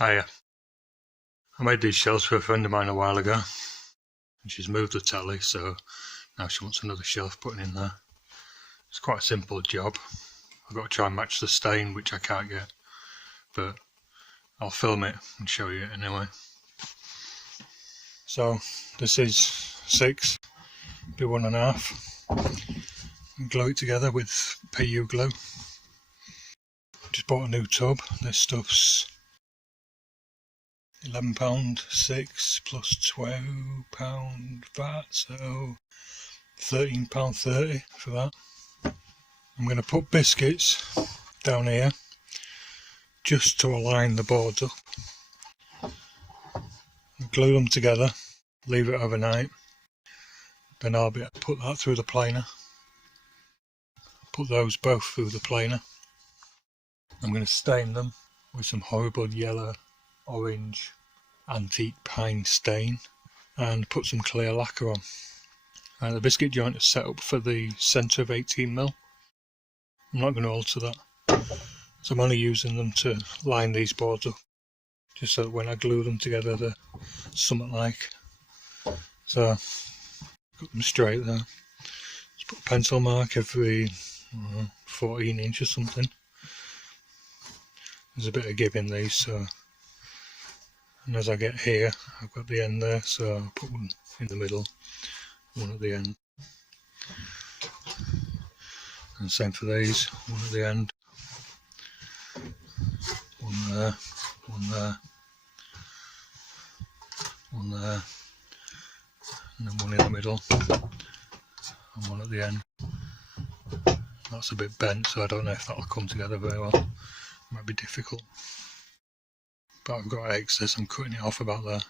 I made these shelves for a friend of mine a while ago, and she's moved the telly, so now she wants another shelf putting in there. It's quite a simple job. I've got to try and match the stain, which I can't get, but I'll film it and show you it anyway. So this is 6 by 1.5. Glue it together with PU glue. Just bought a new tub. This stuff's £11.6 plus £12 VAT, so £13.30 for that. I'm going to put biscuits down here just to align the boards up. Glue them together, leave it overnight, then I'll be able to put that through the planer. Put those both through the planer. I'm going to stain them with some horrible yellow, orange, antique pine stain and put some clear lacquer on. The biscuit joint is set up for the centre of 18mm. I'm not going to alter that, so I'm only using them to line these boards up, just so that when I glue them together they're something like. So got them straight there. Just put a pencil mark every 14 inch or something. There's a bit of give in these, so, and as I get here I've got the end there, so I'll put one in the middle, one at the end, and same for these, one at the end, one there, one there, one there, and then one in the middle and one at the end. That's a bit bent, so I don't know if that'll come together very well. Might be difficult, but I've got excess. I'm cutting it off about there.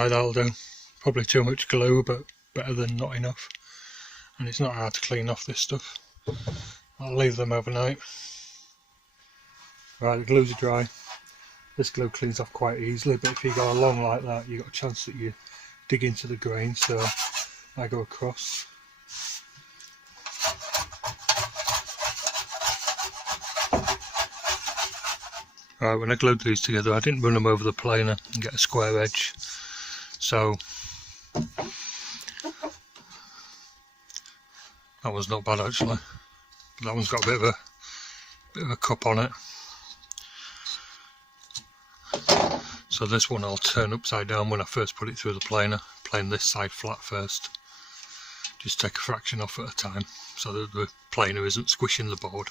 dry, that'll do. Probably too much glue, but better than not enough. And it's not hard to clean off this stuff. I'll leave them overnight. Right, the glues are dry. This glue cleans off quite easily, but if you go along like that, you've got a chance that you dig into the grain, so I go across. Right, when I glued these together, I didn't run them over the planer and get a square edge, so that one's not bad actually. That one's got a bit of a cup on it. So this one I'll turn upside down when I first put it through the planer, plane this side flat first. Just take a fraction off at a time so that the planer isn't squishing the board.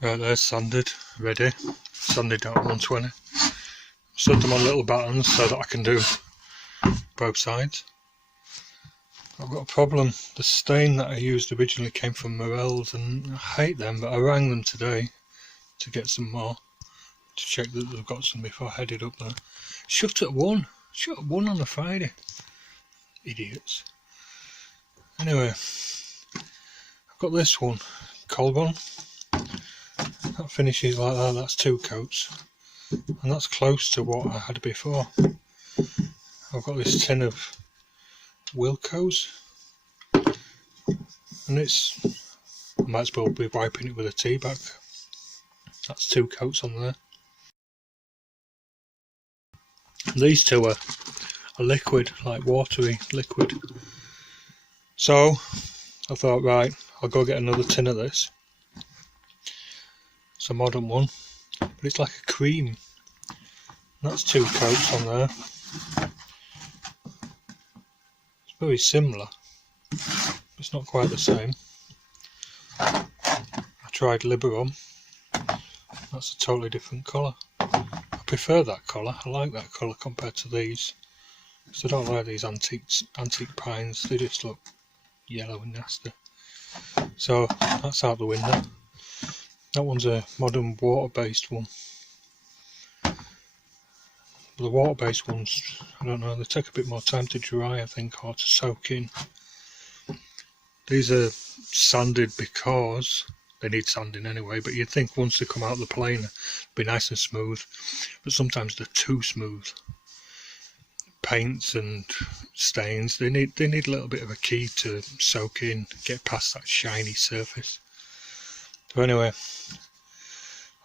Right, there's sanded, ready, sanded down at 120. Stood them on little battens so that I can do both sides. I've got a problem. The stain that I used originally came from Morels, and I hate them, but I rang them today to get some more, to check that they've got some before I headed up there. Shut at 1 on a Friday. Idiots. Anyway, I've got this one, Colgon. That finishes like that, that's 2 coats. And that's close to what I had before. I've got this tin of Wilco's. And it's, I might as well be wiping it with a tea bag. That's 2 coats on there. These two are liquid, like watery liquid. So I thought, right, I'll go get another tin of this. It's a modern one, but it's like a cream. That's 2 coats on there. It's very similar. It's not quite the same. I tried Liberum. That's a totally different colour. I prefer that colour. I like that colour compared to these. Because I don't like these antique pines. They just look yellow and nasty. So that's out the window. That one's a modern water-based one. But the water-based ones, I don't know, they take a bit more time to dry, I think, or to soak in. These are sanded because they need sanding anyway, but you'd think once they come out of the planer, they'd be nice and smooth. But sometimes they're too smooth. Paints and stains, they need a little bit of a key to soak in, get past that shiny surface. So anyway, I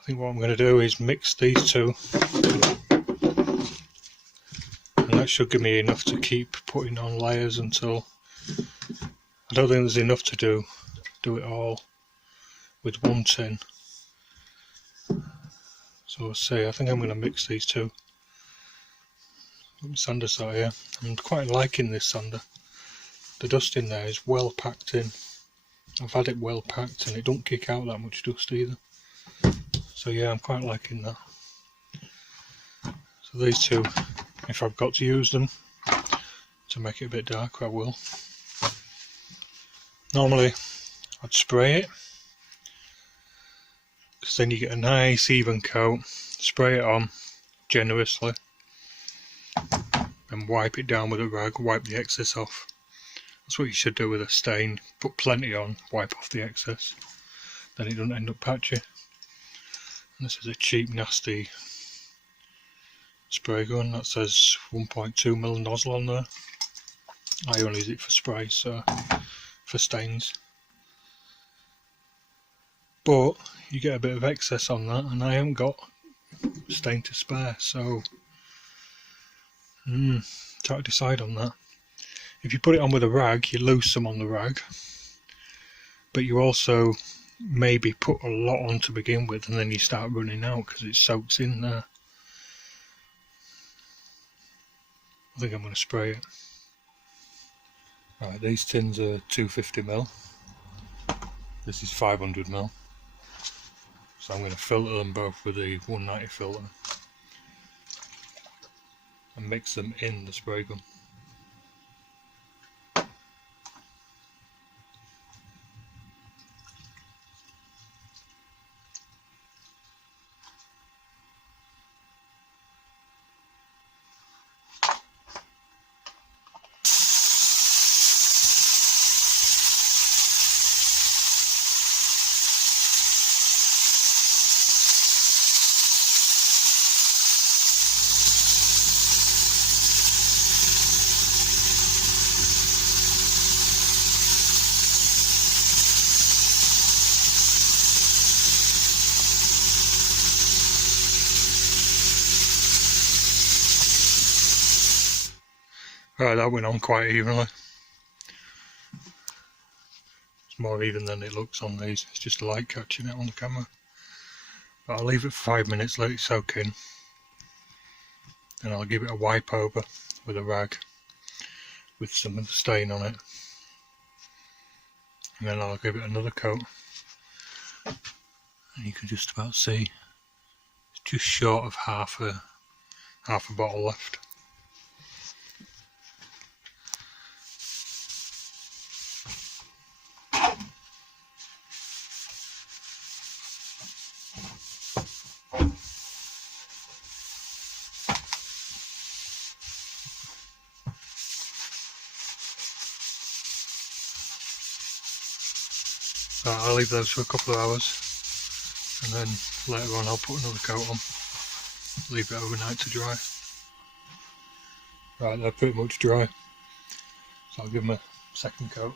think what I'm going to do is mix these two, and that should give me enough to keep putting on layers until, I don't think there's enough to do it all with one tin. So we'll see. I think I'm going to mix these two Put my sander side here. I'm quite liking this sander. The dust in there is well packed in. I've had it well packed and it don't kick out that much dust either. So yeah, I'm quite liking that. So these two, if I've got to use them to make it a bit darker, I will. Normally I'd spray it, because then you get a nice even coat. Spray it on generously and wipe it down with a rag, wipe the excess off. That's what you should do with a stain. Put plenty on, wipe off the excess, then it doesn't end up patchy. And this is a cheap nasty spray gun that says 1.2mm nozzle on there. I only use it for spray, so for stains. But you get a bit of excess on that, and I haven't got stain to spare, so try to decide on that. If you put it on with a rag, you lose some on the rag, but you also maybe put a lot on to begin with, and then you start running out because it soaks in there. I think I'm going to spray it. Right, these tins are 250ml. This is 500ml. So I'm going to filter them both with the 190 filter and mix them in the spray gun. Right, that went on quite evenly. It's more even than it looks on these. It's just the light catching it on the camera. But I'll leave it for 5 minutes, let it soak in. And I'll give it a wipe over with a rag with some of the stain on it. And then I'll give it another coat. And you can just about see it's just short of half a bottle left. So I'll leave those for a couple of hours, and then later on I'll put another coat on, leave it overnight to dry. Right, they're pretty much dry, so I'll give them a second coat.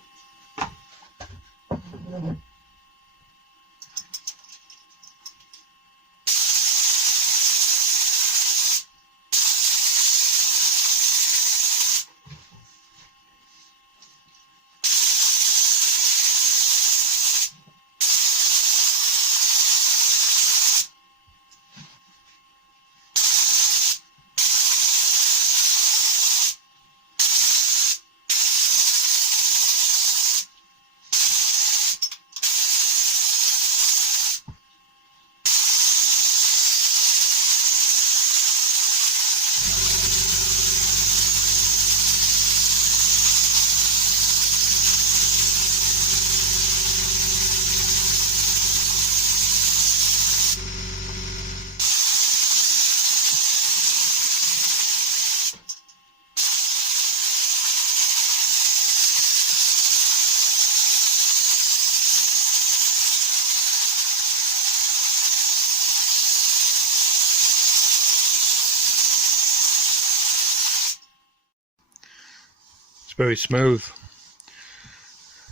Very smooth.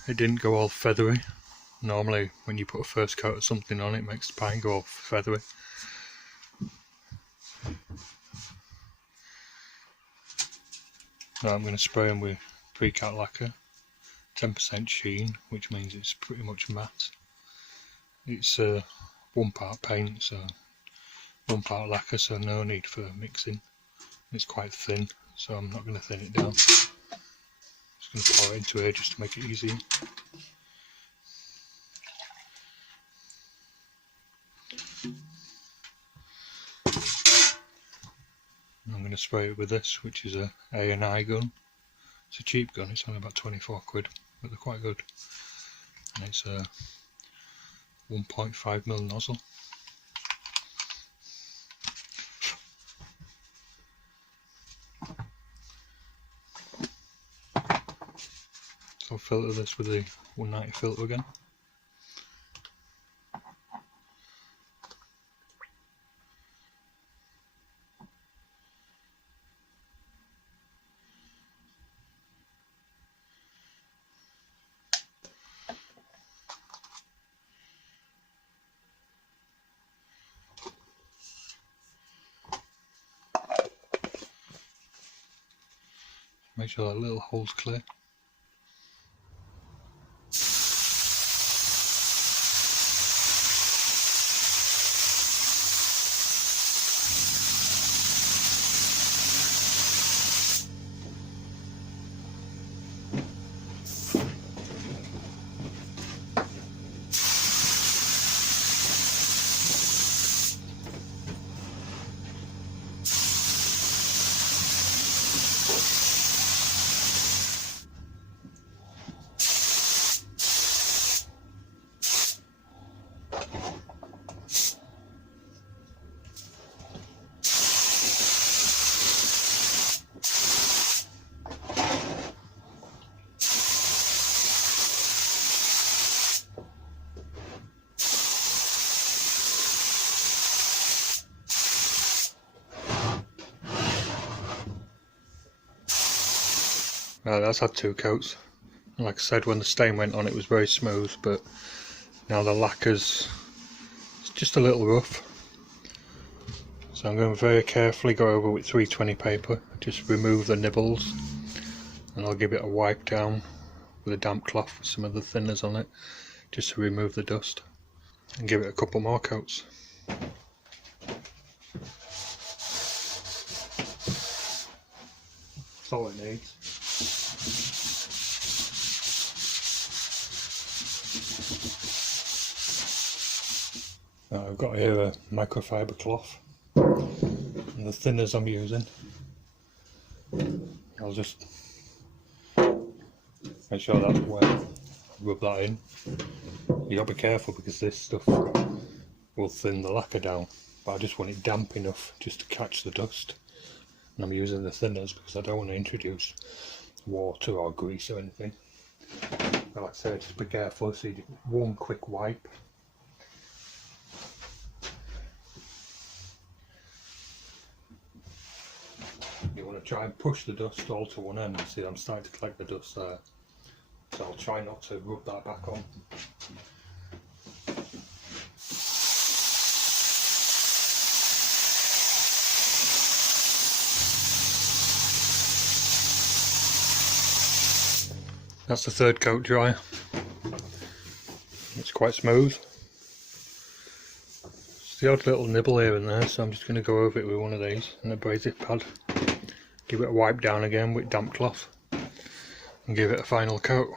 It didn't go all feathery. Normally when you put a first coat of something on, it makes the pine go all feathery. Now I'm going to spray them with pre-cat lacquer, 10% sheen, which means it's pretty much matte. It's 1 part paint, so 1 part lacquer, so no need for mixing. It's quite thin, so I'm not going to thin it down. Just going to pour it into here just to make it easy. I'm going to spray it with this, which is a A&I gun. It's a cheap gun, it's only about 24 quid, but they're quite good. And it's a 1.5mm nozzle. So I'll filter this with the 190 filter again. Make sure that little hole's clear. Right, that's had 2 coats. Like I said, when the stain went on it was very smooth, but now the lacquer's just a little rough. So I'm going to very carefully go over with 320 paper, just remove the nibbles, and I'll give it a wipe down with a damp cloth with some of the thinners on it, just to remove the dust, and give it a couple more coats. That's all it needs. I've got here a microfiber cloth, and the thinners I'm using, I'll just make sure that's wet, rub that in. You got to be careful because this stuff will thin the lacquer down, but I just want it damp enough just to catch the dust, and I'm using the thinners because I don't want to introduce water or grease or anything. But like I said, just be careful, so you do one quick wipe. You want to try and push the dust all to one end. See, I'm starting to collect the dust there, so I'll try not to rub that back on. That's the 3rd coat dry. It's quite smooth. It's the odd little nibble here and there, so I'm just going to go over it with one of these, an abrasive pad. Give it a wipe down again with damp cloth, and give it a final coat.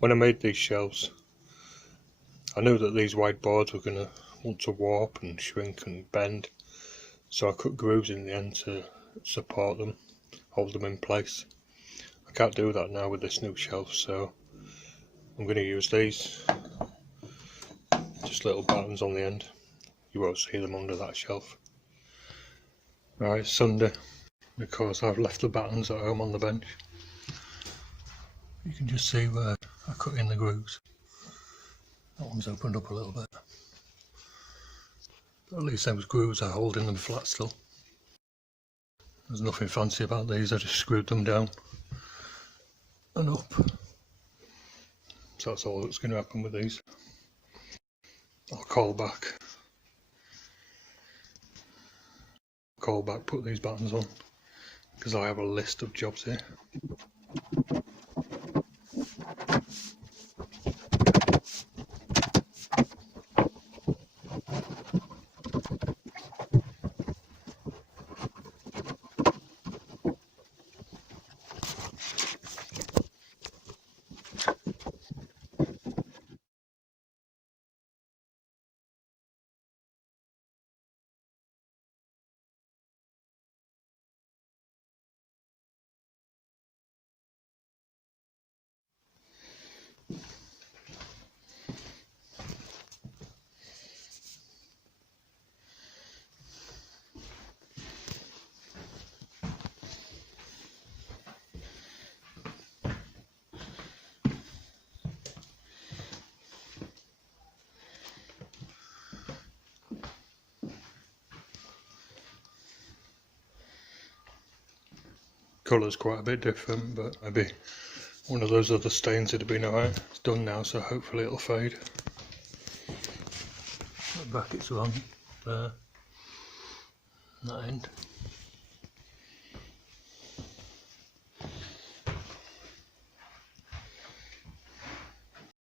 When I made these shelves, I knew that these wide boards were going to want to warp and shrink and bend, so I cut grooves in the end to support them, hold them in place. I can't do that now with this new shelf, so I'm going to use these, just little buttons on the end. You won't see them under that shelf. Right, it's Sunday, of course I've left the battens at home on the bench. You can just see where I cut in the grooves. That one's opened up a little bit. But at least those grooves are holding them flat still. There's nothing fancy about these, I just screwed them down and up. So that's all that's going to happen with these. I'll call back, put these buttons on, because I have a list of jobs here. Colour's quite a bit different, but maybe one of those other stains would have been alright. It's done now, so hopefully it'll fade. The brackets are on there, that end.